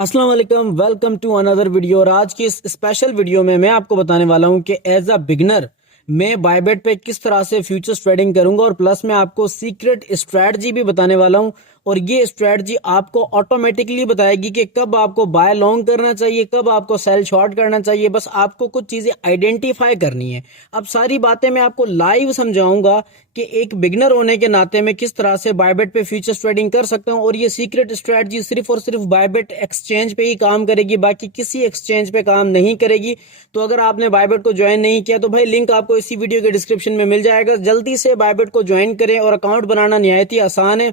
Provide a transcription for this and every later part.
अस्सलाम वालेकुम, welcome to another video. और आज की इस स्पेशल वीडियो में मैं आपको बताने वाला हूं कि एज अ बिगनर मैं बायबेट पे किस तरह से फ्यूचर्स ट्रेडिंग करूंगा, और प्लस मैं आपको सीक्रेट स्ट्रेटजी भी बताने वाला हूं। और ये स्ट्रेटजी आपको ऑटोमेटिकली बताएगी कि कब आपको बाय लॉन्ग करना चाहिए, कब आपको सेल शॉर्ट करना चाहिए। बस आपको कुछ चीजें आइडेंटिफाई करनी है। अब सारी बातें मैं आपको लाइव समझाऊंगा कि एक बिगनर होने के नाते मैं किस तरह से बायबेट पे फ्यूचर्स ट्रेडिंग कर सकता हूं। और ये सीक्रेट स्ट्रेटजी सिर्फ और सिर्फ बायबेट एक्सचेंज पे ही काम करेगी, बाकी किसी एक्सचेंज पे काम नहीं करेगी। तो अगर आपने बायबेट को ज्वाइन नहीं किया तो भाई लिंक आपको इसी वीडियो के डिस्क्रिप्शन में मिल जाएगा। जल्दी से बायबेट को ज्वाइन करें। और अकाउंट बनाना निहायत ही आसान है।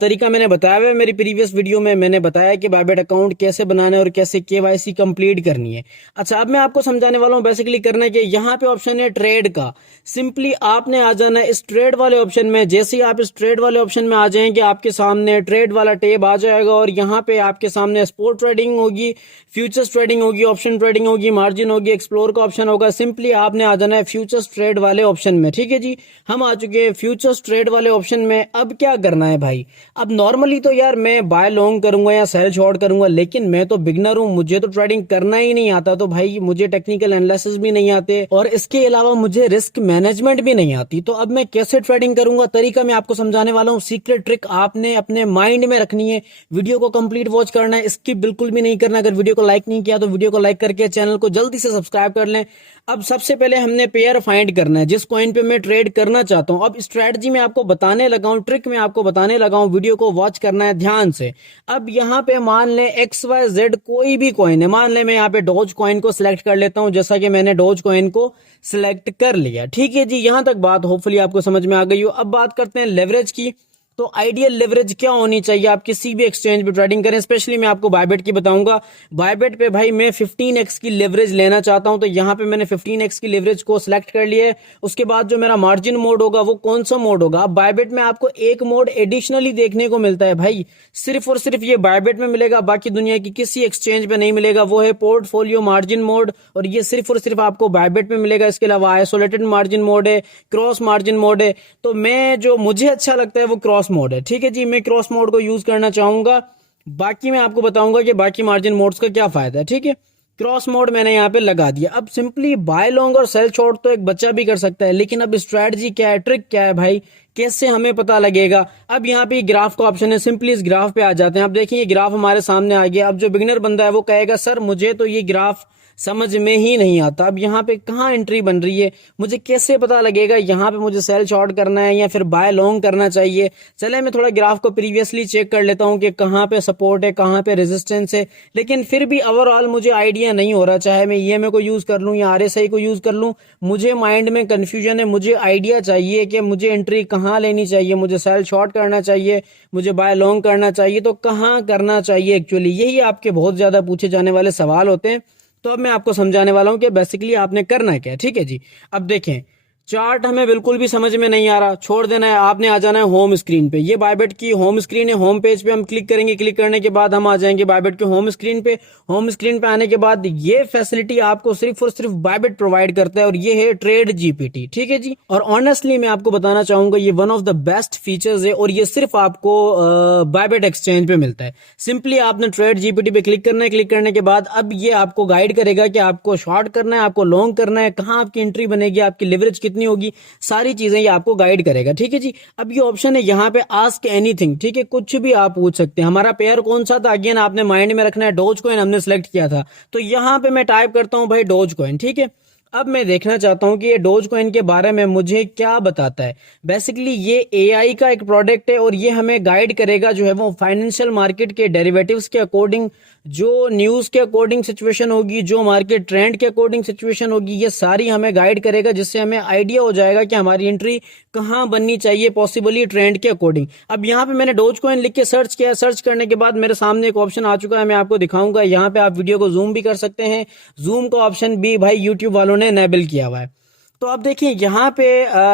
तरीका मैंने बताया हुआ है, मेरी प्रीवियस वीडियो में मैंने बताया कि बायबेट अकाउंट कैसे बनाना है और कैसे केवाईसी कंप्लीट करनी है। अच्छा, अब मैं आपको समझाने वाला हूं बेसिकली करना है कि यहाँ पे ऑप्शन है ट्रेड का। सिंपली आपने आ जाना है इस ट्रेड वाले ऑप्शन में। जैसे ही आप इस ट्रेड वाले ऑप्शन में आ जाएंगे, आपके सामने ट्रेड वाला टैब आ जाएगा और यहाँ पे आपके सामने स्पॉट ट्रेडिंग होगी, फ्यूचर्स ट्रेडिंग होगी, ऑप्शन ट्रेडिंग होगी, मार्जिन होगी, एक्सप्लोर का ऑप्शन होगा। सिंपली आपने आ जाना है फ्यूचर्स ट्रेड वाले ऑप्शन में। ठीक है जी, हम आ चुके हैं फ्यूचर्स ट्रेड वाले ऑप्शन में। अब क्या करना है भाई, अब नॉर्मली तो यार मैं बाय लॉन्ग करूंगा या सेल शॉर्ट करूंगा, लेकिन मैं तो बिगनर हूं, मुझे तो ट्रेडिंग करना ही नहीं आता। तो भाई मुझे टेक्निकल एनालिसिस भी नहीं आते और इसके अलावा मुझे रिस्क मैनेजमेंट भी नहीं आती। तो अब मैं कैसे ट्रेडिंग करूंगा, तरीका मैं आपको समझाने वाला हूं। सीक्रेट ट्रिक आपने अपने माइंड में रखनी है। वीडियो को कंप्लीट वॉच करना है, स्किप बिल्कुल भी नहीं करना। अगर वीडियो को लाइक नहीं किया तो वीडियो को लाइक करके चैनल को जल्दी से सब्सक्राइब कर लें। अब सबसे पहले हमने पेयर फाइंड करना है जिस कॉइन पे मैं ट्रेड करना चाहता हूं। अब स्ट्रेटजी में आपको बताने लगा हूं, ट्रिक में आपको बताने लगा हूं, वीडियो को वॉच करना है ध्यान से। अब यहाँ पे मान लें XYZ कोई भी कॉइन है, मान लें मैं यहाँ पे डॉज कॉइन को सिलेक्ट कर लेता हूं, जैसा कि मैंने डॉज कॉइन को सिलेक्ट कर लिया। ठीक है जी, यहां तक बात होपफुली आपको समझ में आ गई हो। अब बात करते हैं लेवरेज की। तो आइडियल लेवरेज क्या होनी चाहिए आप किसी भी एक्सचेंज पे ट्रेडिंग करें, स्पेशली मैं आपको बायबेट की बताऊंगा। बायबेट पे भाई मैं 15x की लेवरेज लेना चाहता हूं, तो यहां पे मैंने 15x की लेवरेज को सिलेक्ट कर लिया है। उसके बाद जो मेरा मार्जिन मोड होगा वो कौन सा मोड होगा। अब बायबेट में आपको एक मोड एडिशनली देखने को मिलता है भाई, सिर्फ और सिर्फ ये बायबेट में मिलेगा, बाकी दुनिया की किसी एक्सचेंज पे नहीं मिलेगा। वो है पोर्टफोलियो मार्जिन मोड, और ये सिर्फ और सिर्फ आपको बायबेट में मिलेगा। इसके अलावा आइसोलेटेड मार्जिन मोड है, क्रॉस मार्जिन मोड है। तो मैं जो मुझे अच्छा लगता है वो क्रॉस मोड है। ठीक है जी, मैं क्रॉस मोड को यूज करना चाहूंगा। बाकी मैं आपको बताऊंगा कि बाकी मार्जिन मोड्स का क्या फायदा है। ठीक है, क्रॉस मोड मैंने यहाँ पे लगा दिया। अब सिंपली बाय लॉन्ग और सेल शॉर्ट तो एक बच्चा भी कर सकता है, लेकिन अब स्ट्रेटजी क्या है, ट्रिक क्या है भाई, कैसे हमें पता लगेगा। अब यहाँ पे ग्राफ का ऑप्शन है, सिंपली इस ग्राफ पे आ जाते हैं। अब देखिए ये ग्राफ हमारे सामने आ गया। अब जो बिगिनर बंदा है वो कहेगा सर मुझे तो ये ग्राफ समझ में ही नहीं आता। अब यहाँ पे कहाँ एंट्री बन रही है, मुझे कैसे पता लगेगा यहाँ पे मुझे सेल शॉर्ट करना है या फिर बाय लॉन्ग करना चाहिए। चले मैं थोड़ा ग्राफ को प्रीवियसली चेक कर लेता हूँ कि कहाँ पे सपोर्ट है, कहाँ पे रेजिस्टेंस है। लेकिन फिर भी ओवरऑल मुझे आइडिया नहीं हो रहा, चाहे मैं ईएमए को यूज कर लूँ या आरएसआई को यूज कर लूँ, मुझे माइंड में कंफ्यूजन है। मुझे आइडिया चाहिए कि मुझे एंट्री कहाँ लेनी चाहिए, मुझे सेल शॉर्ट करना चाहिए, मुझे बाय लॉन्ग करना चाहिए, तो कहाँ करना चाहिए एक्चुअली। यही आपके बहुत ज्यादा पूछे जाने वाले सवाल होते हैं। तो अब मैं आपको समझाने वाला हूं कि बेसिकली आपने करना क्या है। ठीक है जी, अब देखें चार्ट हमें बिल्कुल भी समझ में नहीं आ रहा, छोड़ देना है। आपने आ जाना है होम स्क्रीन पे। ये बायबेट की होम स्क्रीन है। होम पेज पे हम क्लिक करेंगे, क्लिक करने के बाद हम आ जाएंगे बायबेट के होम स्क्रीन पे। होम स्क्रीन पे आने के बाद ये फैसिलिटी आपको सिर्फ और सिर्फ बायबेट प्रोवाइड करता है, और ये है ट्रेड जीपीटी। ठीक है जी, और ऑनेस्टली मैं आपको बताना चाहूंगा ये one of the best features है, और ये सिर्फ आपको बायबेट एक्सचेंज पे मिलता है। सिंपली आपने ट्रेड जीपीटी पे क्लिक करना है। क्लिक करने के बाद अब ये आपको गाइड करेगा कि आपको शॉर्ट करना है, आपको लॉन्ग करना है, कहाँ आपकी एंट्री बनेगी, आपकी लिवरेज कितनी होगी, सारी चीजें ये आपको गाइड करेगा। ठीक है जी, अब ये ऑप्शन है यहाँ पे आस्क एनीथिंग। ठीक है, कुछ भी आप पूछ सकते हैं। हमारा पेयर कौन सा था, अगेन आपने माइंड में रखना है, डोज कॉइन हमने सेलेक्ट किया था। तो यहाँ पे मैं टाइप करता हूं भाई डोज कॉइन। ठीक है, अब मैं देखना चाहता हूं कि ये डोज कॉइन के बारे में मुझे क्या बताता है। बेसिकली ये एआई का एक प्रोडक्ट है, और ये हमें गाइड करेगा जो है वो फाइनेंशियल मार्केट के डेरिवेटिव्स के अकॉर्डिंग, जो न्यूज के अकॉर्डिंग सिचुएशन होगी, जो मार्केट ट्रेंड के अकॉर्डिंग सिचुएशन होगी, ये सारी हमें गाइड करेगा, जिससे हमें आइडिया हो जाएगा कि हमारी एंट्री कहाँ बननी चाहिए पॉसिबली ट्रेंड के अकॉर्डिंग। अब यहाँ पे मैंने डोज कॉइन लिख के सर्च किया। सर्च करने के बाद मेरे सामने एक ऑप्शन आ चुका है, मैं आपको दिखाऊंगा। यहाँ पे आप वीडियो को जूम भी कर सकते हैं। जूम का ऑप्शन भी भाई यूट्यूब वालों ने एनेबल किया हुआ है। तो आप देखिए यहाँ पे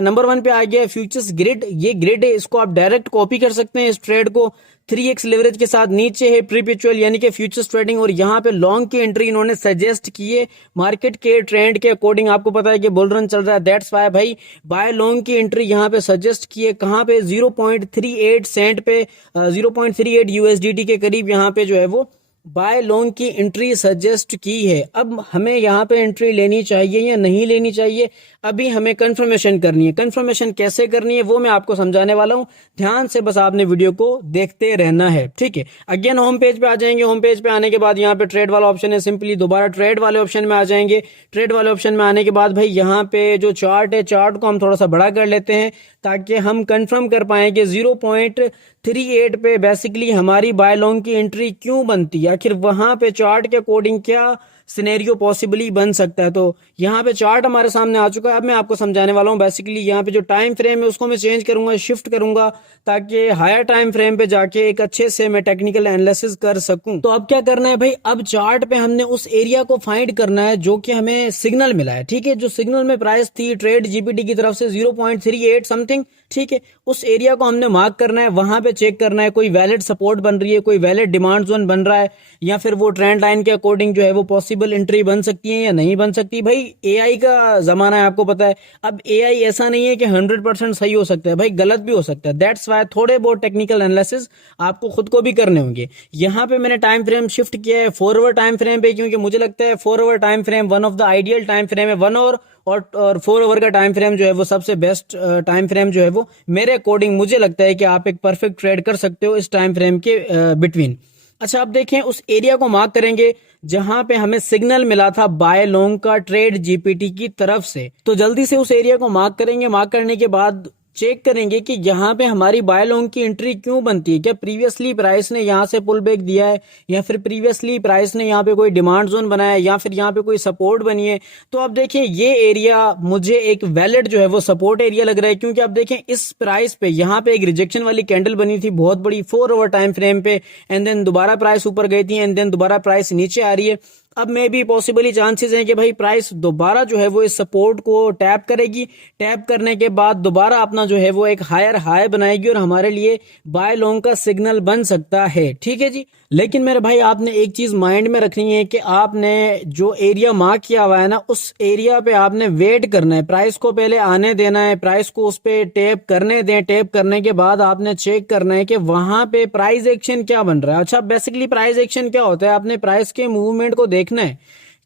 नंबर 1 पे आ गया फ्यूचर्स ग्रिड। ये ग्रिड है, इसको आप डायरेक्ट कॉपी कर सकते हैं इस ट्रेड को 3x लेवरेज के साथ। नीचे है प्रीपिचुअल यानी कि फ्यूचर्स ट्रेडिंग, और यहाँ पे लॉन्ग की एंट्री इन्होंने सजेस्ट किए मार्केट के ट्रेंड के अकॉर्डिंग। आपको पता है कि बुल रन चल रहा है, दैट्स वाई भाई बाय लॉन्ग की एंट्री यहाँ पे सजेस्ट किए। कहाँ पे 0.38 सेंट पे, 0.38 यूएसडीटी के करीब यहाँ पे जो है वो बाय लॉन्ग की एंट्री सजेस्ट की है। अब हमें यहाँ पे एंट्री लेनी चाहिए या नहीं लेनी चाहिए, अभी हमें कंफर्मेशन करनी है। कंफर्मेशन कैसे करनी है वो मैं आपको समझाने वाला हूँ, ध्यान से बस आपने वीडियो को देखते रहना है, ठीक है। अगेन होम पेज पे आ जाएंगे। होम पेज पे आने के बाद यहाँ पे ट्रेड वाला ऑप्शन है, सिंपली दोबारा ट्रेड वाले ऑप्शन में आ जाएंगे। ट्रेड वाले ऑप्शन में आने के बाद भाई यहाँ पे जो चार्ट है, चार्ट को हम थोड़ा सा बड़ा कर लेते हैं ताकि हम कंफर्म कर पाए कि 0.38 पे बेसिकली हमारी बाय लॉन्ग की एंट्री क्यों बनती है, आखिर वहां पे चार्ट के अकॉर्डिंग क्या सिनेरियो पॉसिबली बन सकता है। तो यहाँ पे चार्ट हमारे सामने आ चुका है। अब मैं आपको समझाने वाला हूँ बेसिकली यहाँ पे जो टाइम फ्रेम है उसको मैं चेंज करूंगा, शिफ्ट करूंगा, ताकि हायर टाइम फ्रेम पे जाके एक अच्छे से मैं टेक्निकल एनालिसिस कर सकूं। तो अब क्या करना है भाई, अब चार्ट पे हमने उस एरिया को फाइंड करना है जो कि हमें सिग्नल मिला है, ठीक है। जो सिग्नल में प्राइस थी ट्रेड जीपीटी की तरफ से 0.38 समथिंग, ठीक है। उस एरिया को हमने मार्क करना है, वहां पे चेक करना है कोई वैलिड सपोर्ट बन रही है, कोई वैलिड डिमांड जोन बन रहा है, या फिर वो ट्रेंड लाइन के अकॉर्डिंग जो है वो पॉसिबल एंट्री बन सकती है या नहीं बन सकती। भाई एआई का जमाना है, आपको पता है। अब एआई ऐसा नहीं है कि 100% सही हो सकता है, भाई गलत भी हो सकता है। दैट्स वाई थोड़े बहुत टेक्निकल एनालिसिस आपको खुद को भी करने होंगे। यहाँ पे मैंने टाइम फ्रेम शिफ्ट किया है फॉरवर्ड टाइम फ्रेम पे, क्योंकि मुझे लगता है forward time frame one of the ideal time frame है। 1 आवर और 4 आवर का टाइम फ्रेम जो है वो सबसे बेस्ट टाइम फ्रेम जो है वो मेरे अकॉर्डिंग मुझे लगता है कि आप एक परफेक्ट ट्रेड कर सकते हो इस टाइम फ्रेम के बिटवीन। अच्छा, आप देखें उस एरिया को मार्क करेंगे जहां पे हमें सिग्नल मिला था बाय लॉन्ग का ट्रेड जीपीटी की तरफ से। तो जल्दी से उस एरिया को मार्क करेंगे। मार्क करने के बाद चेक करेंगे कि यहाँ पे हमारी बाय लॉन्ग की एंट्री क्यों बनती है। क्या प्रीवियसली प्राइस ने यहाँ से पुल बैक दिया है, या फिर प्रीवियसली प्राइस ने यहाँ पे कोई डिमांड जोन बनाया है, या फिर यहाँ पे कोई सपोर्ट बनी है। तो अब देखिए ये एरिया मुझे एक वैलिड जो है वो सपोर्ट एरिया लग रहा है, क्योंकि आप देखें इस प्राइस पे यहाँ पे एक रिजेक्शन वाली कैंडल बनी थी बहुत बड़ी 4 आवर टाइम फ्रेम पे, एंड देन दोबारा प्राइस ऊपर गई थी, एंड देन दोबारा प्राइस नीचे आ रही है। अब मे भी पॉसिबली चांसेस हैं कि भाई प्राइस दोबारा जो है वो इस सपोर्ट को टैप करेगी। टैप करने के बाद दोबारा अपना जो है वो एक हायर हाई बनाएगी और हमारे लिए बाय लॉन्ग का सिग्नल बन सकता है, ठीक है जी। लेकिन मेरे भाई आपने एक चीज माइंड में रखनी है कि आपने जो एरिया मार्क किया हुआ है ना, उस एरिया पे आपने वेट करना है, प्राइस को पहले आने देना है, प्राइस को उस पे टैप करने दें। टैप करने के बाद आपने चेक करना है कि वहां पे प्राइस एक्शन क्या बन रहा है। अच्छा, बेसिकली प्राइस एक्शन क्या होता है, आपने प्राइस के मूवमेंट को देखना है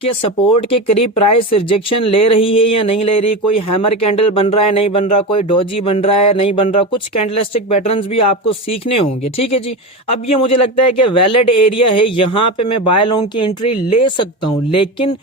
कि सपोर्ट के करीब प्राइस रिजेक्शन ले रही है या नहीं ले रही, कोई हैमर कैंडल बन रहा है नहीं बन रहा, कोई डोजी बन रहा है नहीं बन रहा। कुछ कैंडलस्टिक पैटर्न्स भी आपको सीखने होंगे, ठीक है जी। अब ये मुझे लगता है कि वैलिड एरिया है, यहाँ पे मैं बाय लॉन्ग की एंट्री ले सकता हूँ। लेकिन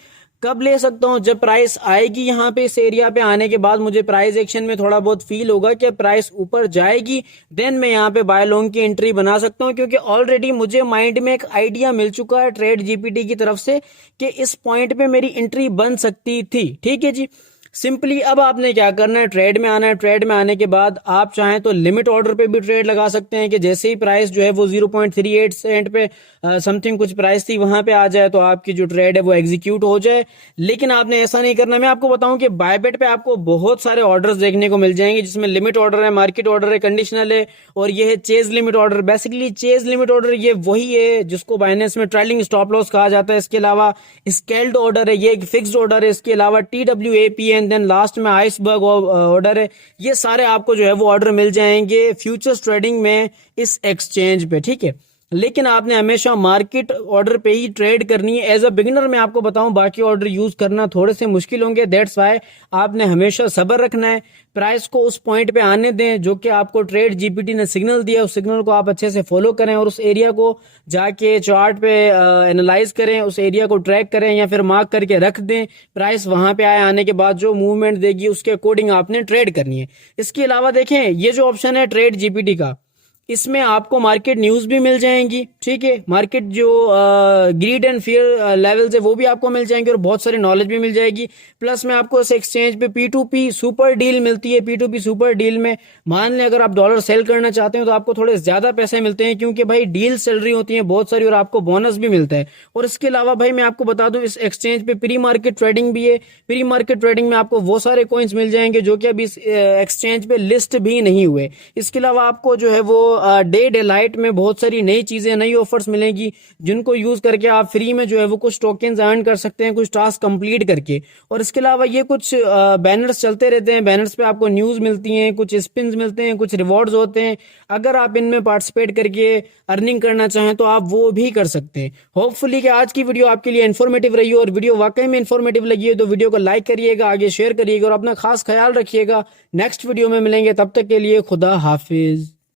कब ले सकता हूं, जब प्राइस आएगी यहाँ पे इस एरिया पे आने के बाद मुझे प्राइस एक्शन में थोड़ा बहुत फील होगा कि प्राइस ऊपर जाएगी, देन मैं यहाँ पे बाय लॉन्ग की एंट्री बना सकता हूँ। क्योंकि ऑलरेडी मुझे माइंड में एक आइडिया मिल चुका है ट्रेड जीपीटी की तरफ से कि इस पॉइंट पे मेरी एंट्री बन सकती थी, ठीक है जी। सिंपली अब आपने क्या करना है, ट्रेड में आना है। ट्रेड में आने के बाद आप चाहें तो लिमिट ऑर्डर पे भी ट्रेड लगा सकते हैं कि जैसे ही प्राइस जो है वो 0.38 सेंट पे समथिंग कुछ प्राइस थी वहां पे आ जाए तो आपकी जो ट्रेड है वो एग्जीक्यूट हो जाए। लेकिन आपने ऐसा नहीं करना। मैं आपको बताऊं कि बायबेट पे आपको बहुत सारे ऑर्डर्स देखने को मिल जाएंगे, जिसमें लिमिट ऑर्डर है, मार्केट ऑर्डर है, कंडीशनल है, और ये है chase limit order. Basically chase limit order ये वही है जिसको बाइनेंस में ट्रेलिंग स्टॉप लॉस कहा जाता है। इसके अलावा स्केल्ड ऑर्डर है, ये एक फिक्स्ड ऑर्डर है। इसके अलावा TWAP एंड देन लास्ट में आइसबर्ग ऑर्डर है। ये सारे आपको जो है वो ऑर्डर मिल जाएंगे फ्यूचर्स ट्रेडिंग में इस एक्सचेंज पे, ठीक है। लेकिन आपने हमेशा मार्केट ऑर्डर पे ही ट्रेड करनी है। एज अ बिगिनर मैं आपको बताऊं बाकी ऑर्डर यूज करना थोड़े से मुश्किल होंगे। दैट्स वाई आपने हमेशा सब्र रखना है, प्राइस को उस पॉइंट पे आने दें जो कि आपको ट्रेड जीपीटी ने सिग्नल दिया। उस सिग्नल को आप अच्छे से फॉलो करें और उस एरिया को जाके चार्ट पे एनालाइज करें, उस एरिया को ट्रैक करें या फिर मार्क करके रख दें। प्राइस वहां पे आए, आने के बाद जो मूवमेंट देगी उसके अकॉर्डिंग आपने ट्रेड करनी है। इसके अलावा देखें ये जो ऑप्शन है ट्रेड जीपीटी का, इसमें आपको मार्केट न्यूज भी मिल जाएंगी, ठीक है। मार्केट जो ग्रीड एंड फियर लेवल्स है वो भी आपको मिल जाएंगे और बहुत सारी नॉलेज भी मिल जाएगी। प्लस में आपको इस एक्सचेंज पे P2P सुपर डील मिलती है। P2P सुपर डील में मान लें अगर आप डॉलर सेल करना चाहते हो तो आपको थोड़े ज्यादा पैसे मिलते हैं, क्योंकि भाई डील चल रही होती है बहुत सारी और आपको बोनस भी मिलता है। और इसके अलावा भाई मैं आपको बता दूं इस एक्सचेंज पे प्री मार्केट ट्रेडिंग भी है। प्री मार्केट ट्रेडिंग में आपको वो सारे कॉइन्स मिल जाएंगे जो कि अभी इस एक्सचेंज पे लिस्ट भी नहीं हुए। इसके अलावा आपको जो है वो डे लाइट में बहुत सारी नई चीजें, नई ऑफर्स मिलेंगी जिनको यूज करके आप फ्री में जो है वो कुछ टोकन्स अर्न कर सकते हैं, कुछ टास्क कंप्लीट करके। और इसके अलावा ये कुछ बैनर्स चलते रहते हैं, बैनर्स पे आपको न्यूज मिलती हैं, कुछ स्पिन्स मिलते हैं, कुछ रिवॉर्ड्स होते हैं। अगर आप इनमें पार्टिसिपेट करके अर्निंग करना चाहें तो आप वो भी कर सकते हैं। होपफुली कि आज की वीडियो आपके लिए इन्फॉर्मेटिव रही हो, और वीडियो वाकई में इन्फॉर्मेटिव लगी है तो वीडियो को लाइक करिएगा, आगे शेयर करिएगा और अपना खास ख्याल रखिएगा। नेक्स्ट वीडियो में मिलेंगे, तब तक के लिए खुदा हाफिज।